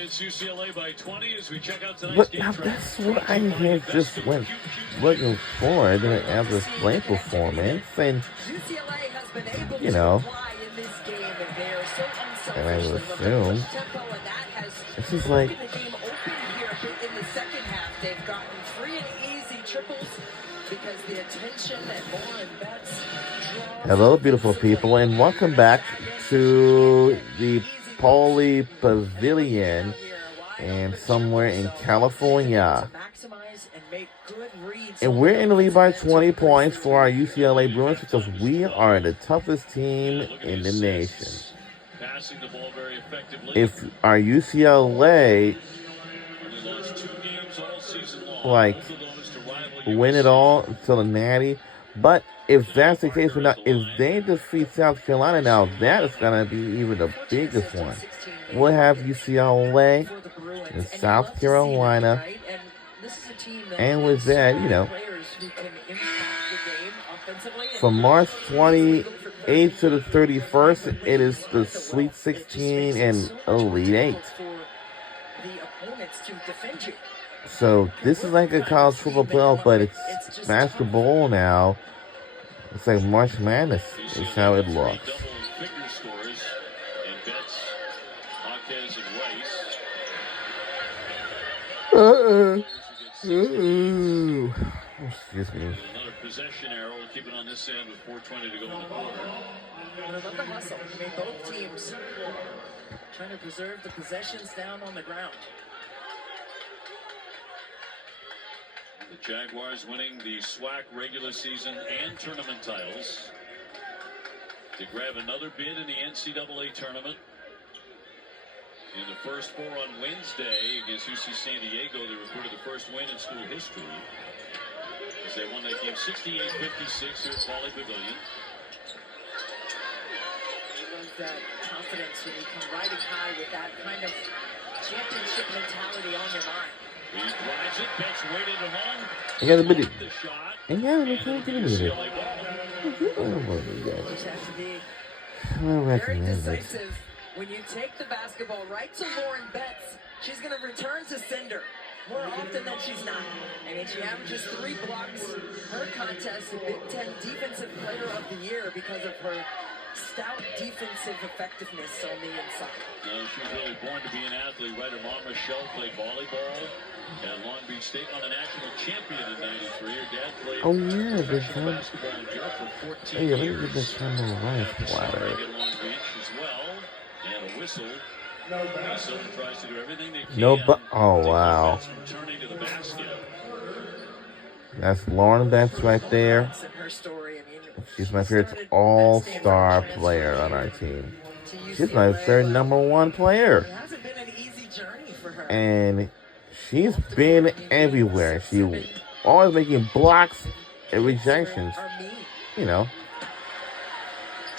It's UCLA by 20 as we check out tonight's But game. now that's what I had just went looking for. I didn't have this play performance, and you know, and I would assume this is like. Hello, beautiful people, and welcome back to the Pauley Pavilion and somewhere in California. And we're in the lead by 20 points for our UCLA Bruins because we are the toughest team in the nation. If our UCLA win it all until the Natty, but if that's the case, if they defeat South Carolina now, that is going to be even the biggest one. We'll have UCLA and South Carolina, and with that, you know, from March 28th to the 31st, it is the Sweet 16 and Elite 8. So this is like a college football playoff, but it's basketball now. It's like March Madness is how it looks. Excuse me. Another possession arrow. We'll keep it on this end with 4:20 to go in the quarter. I love the hustle. I mean, both teams trying to preserve the possessions down on the ground. The Jaguars winning the SWAC regular season and tournament titles to grab another bid in the NCAA tournament. In the first four on Wednesday against UC San Diego, they recorded the first win in school history as they won that game 68-56 here at Pauley Pavilion. I love that confidence when you come riding high with that kind of championship mentality on your mind. He drives it, Betts waited at home. I got a bit. The shot. And yeah, we can't get into it. Very decisive. When you take the basketball right to Lauren Betts, she's going to return to sender more often than she's not. I mean, she averages 3 blocks. Her contest, the Big Ten Defensive Player of the Year, because of her stout defensive effectiveness on the inside. She was really born to be an athlete, right? Her mom, Michelle, played volleyball at Long Beach State, on a national champion in '93. Her dad played professional basketball in Europe for 14 years. Hey, let me get this camera right, platter. At Long Beach as well. And a whistle. Minnesota tries to do everything they can. No, but oh wow, returning to the basket. that's Lauren Betts right there. She's my favorite all-star player on our team. She's my third #1 player. And she's been everywhere. She always making blocks and rejections. You know.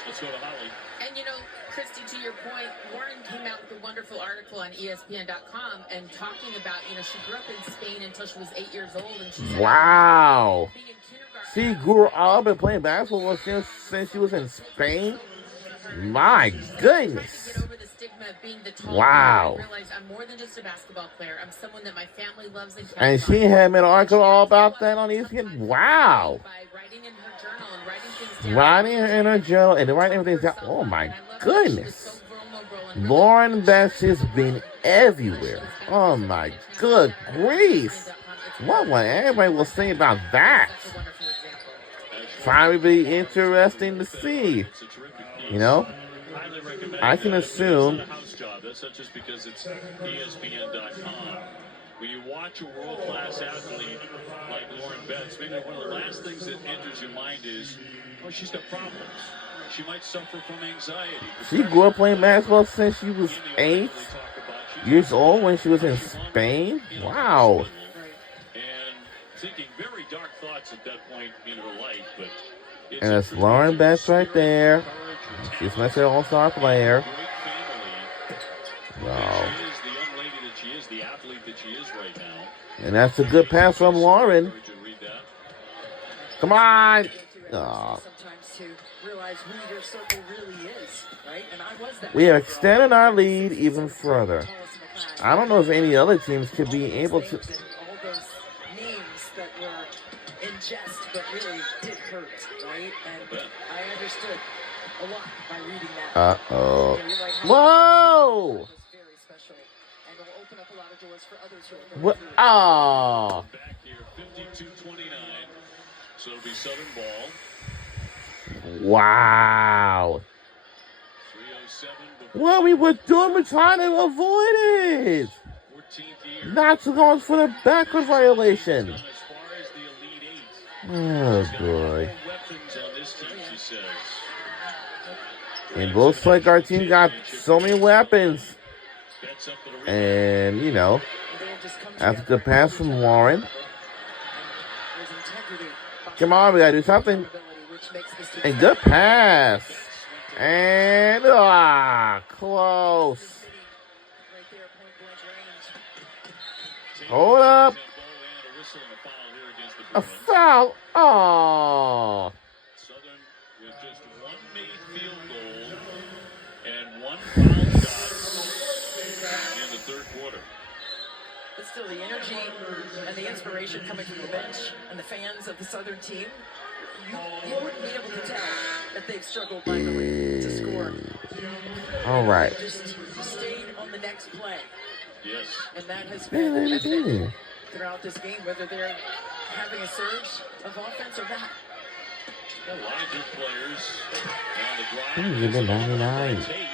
Let's go to Holly. And you know, Christy, to your point, Lauren came out with a wonderful article on ESPN.com and talking about, you know, she grew up in Spain until she was 8 years old, and she said, wow. She grew up and playing basketball since she was in Spain. My goodness. Wow. I'm more than just a basketball player. I'm someone that my family loves and she had made an article all about that on ESPN. Wow. By writing in her journal and writing things down. Writing in her journal and writing everything down. Oh my goodness. Lauren Betts has been everywhere. Oh my good grief. What would everybody will say about that? Probably be interesting to see. You know? I can assume. That's not just because it's ESPN.com. When you watch a world-class athlete like Lauren Betts, maybe one of the last things that enters your mind is, oh, she's got problems. She might suffer from anxiety. She grew up playing basketball since she was 8 years old when she was in Spain. Wow. And thinking very dark thoughts at that point in her life. But and it's Lauren Betts right there. She's my favorite all-star player. Wow. She is the young lady that she is, the athlete that she is right now. And that's a good pass from Lauren. Come on. Oh. We have extended our lead even further. I don't know if any other teams could be able to. All those names that were in jest, but really did hurt, right? And I understood a lot by reading that. Uh-oh. Yeah, you're right, Whoa! was very special, and it'll open up a lot of doors for others who are going What? through it. Oh. Back here, 52-29. So it'll be Southern ball. Wow. 3:07 before What we were doing, we're trying to avoid it. 14th year. Not to go for the backward violation. Done as far as the Elite Eight. Oh, He's got boy. more weapons on this team, she says. It looks like our team got so many weapons. Bets up for the rebound. And, you know, They have just come after together. the pass from Warren. There's integrity behind Come on, we gotta do something. accountability, which makes this team A good pass. And, close. right there, point blank range. Hold up. Tempo and a whistle and a foul here against the A Bruins. foul. Oh. Southern with just one made field goal and one foul shot in the third quarter. But still, the energy and the inspiration coming from the bench and the fans of the Southern team, you wouldn't be able to tell that they've struggled mightily to score. All right. They just stayed on the next play, Yes. and that has Yeah, been they evident did. throughout this game, whether they're having a surge of offense or not. A lot of good players on the drive. Give it 99. Tate,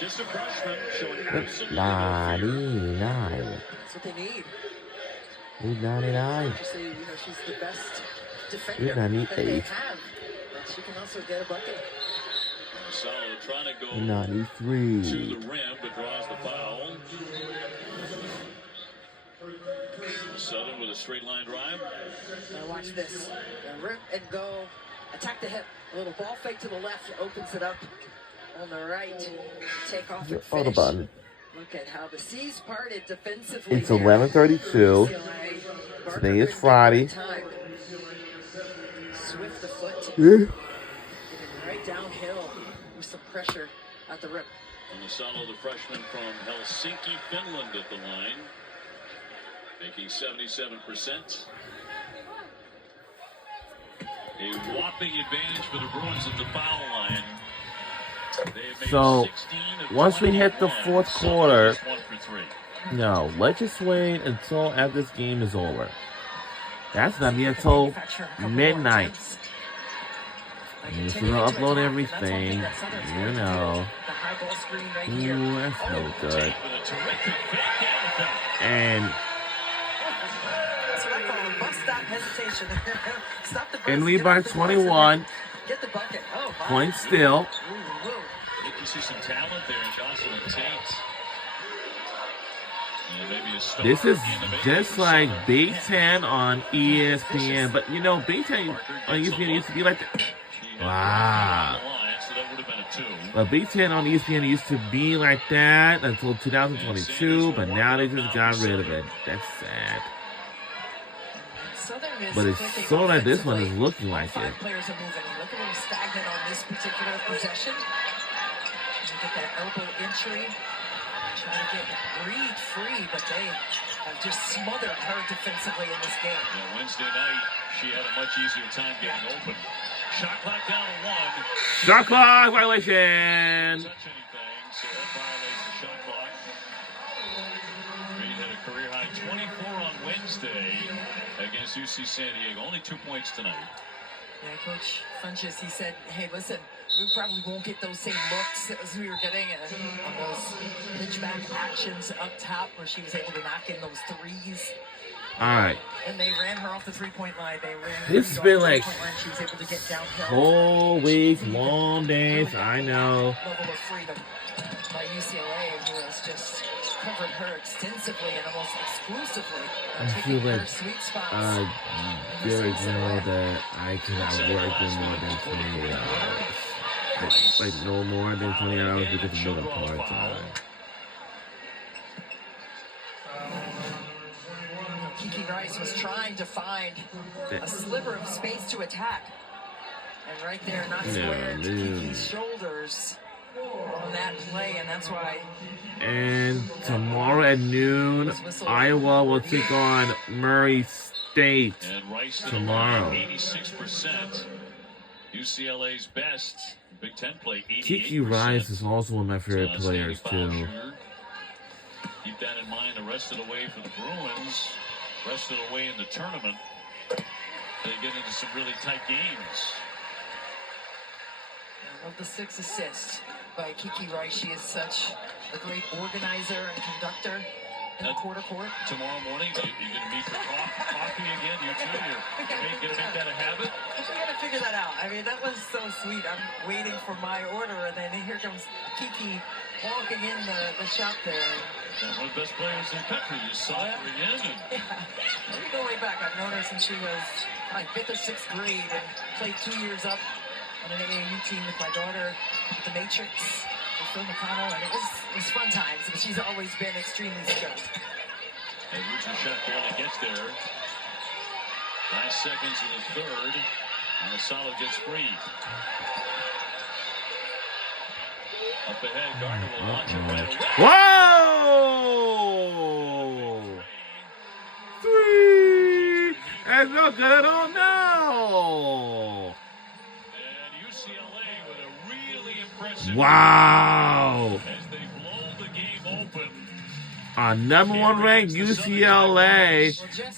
just a freshman, showing absolutely no fear. 99. That's what they need. Need 99. Just say, she's the best You're defender gonna need that they 8. have. But she can also get a bucket. Salo trying to go 93. to the rim, but draws the foul. Southern with a straight line drive. Now watch this. Rip and go. Attack the hip. A little ball fake to the left. Opens it up on the right. Take off and Oh, the finish. button. Look at how the seas parted defensively. It's there. 11:32. UCLA. Barker Today is couldn't Friday. get time. Swift the foot. Yeah. Getting right downhill with some pressure at the rim. And Salo, the freshman from Helsinki, Finland, at the line, making 77%. A whopping advantage for the Bruins at the foul line. They have made So, 16 of once we hit the 21. fourth Southern quarter- is 1 for 3. No, let's just wait until after this game is over. That's not be until Manufacture a couple more midnight. attempts. I'm just Continuing gonna to upload attack, and everything. that's one thing that Southern's You going to know. do. The high ball screen right here. Ooh, that's no good. Tate with a terrific fake and a And That's what I call a bus stop hesitation. Stop the bus. and we get by off the bus, 21 Get the bucket. Oh, my. points still. Ooh, woo. You can see some talent there in Jocelyn Tate. And maybe a star This is in the making just for like Southern. Big Ten on ESPN, but you know, Big Ten on ESPN used to be like that. She had Wow. on the line, so that would have been a 2. But Big Ten on ESPN used to be like that until 2022, but now they just got rid of it. That's sad. Southern is But it's clicking so that this one is offensively. looking like Five it. players are moving. Look a little stagnant on this particular possession. Look at that elbow entry. Trying to get Reed free, but they have just smothered her defensively in this game. Yeah, Wednesday night, she had a much easier time getting open. Shot clock down to 1. Shot clock violation. Touch anything, so that violates the shot clock. Reed had a career high 24 on Wednesday against UC San Diego. Only 2 points tonight. Yeah, Coach Funches, he said, hey, listen, we probably won't get those same looks as we were getting on those pitchback actions up top where she was able to knock in those threes. All right. And they ran her off the three-point line. They ran It's Reed off been the like three-point line. She was able to get downhill. Whole week, long days. I know. Level of freedom by UCLA, who has just covered her extensively and almost exclusively, I taking feel her like sweet spots. Derek know that I cannot work in more than 28 hours. Like no more than 20 hours because I'm doing part time. Kiki Rice was trying to find a sliver of space to attack. And right there, not Yeah, square to dude. Kiki's shoulders on that play, and that's why And tomorrow at noon. Iowa will take on Murray State And Rice to the tomorrow. line, 86%. UCLA's best. Big Ten play, 88%. Kiki Rice is also one of my favorite players, Standing foul too. shooter. Keep that in mind the rest of the way for the Bruins. Rest of the way in the tournament. They get into some really tight games. I love the 6 assists by Kiki Rice. She is such a great organizer and conductor in the quarter court. Tomorrow morning, you're going to meet for coffee again, you two? You're going to make that a habit? I gotta figure that out. I mean, that was so sweet. I'm waiting for my order, and then here comes Kiki walking in the shop there. Yeah, one of the best players in the country. You saw her again. And Yeah. We go way back. I've known her since she was like 5th or 6th grade and played 2 years up on an AAU team with my daughter, with the Matrix, with Phil McConnell, and it was fun times. But she's always been extremely skilled. And Richard Shot barely gets there. 9 seconds in the third. And Asala gets free. Up ahead, Gardner will launch it right away. Whoa! 3! That's no good. Oh, no! And UCLA with a really impressive Wow! as they blow the game open. Our number 1 ranked UCLA.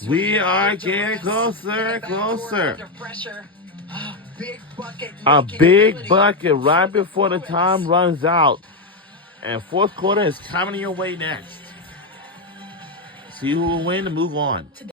We are getting closer and closer. Under pressure. Big bucket. A making big ability. bucket right before the time runs out. And fourth quarter is coming your way next. See who will win and move on.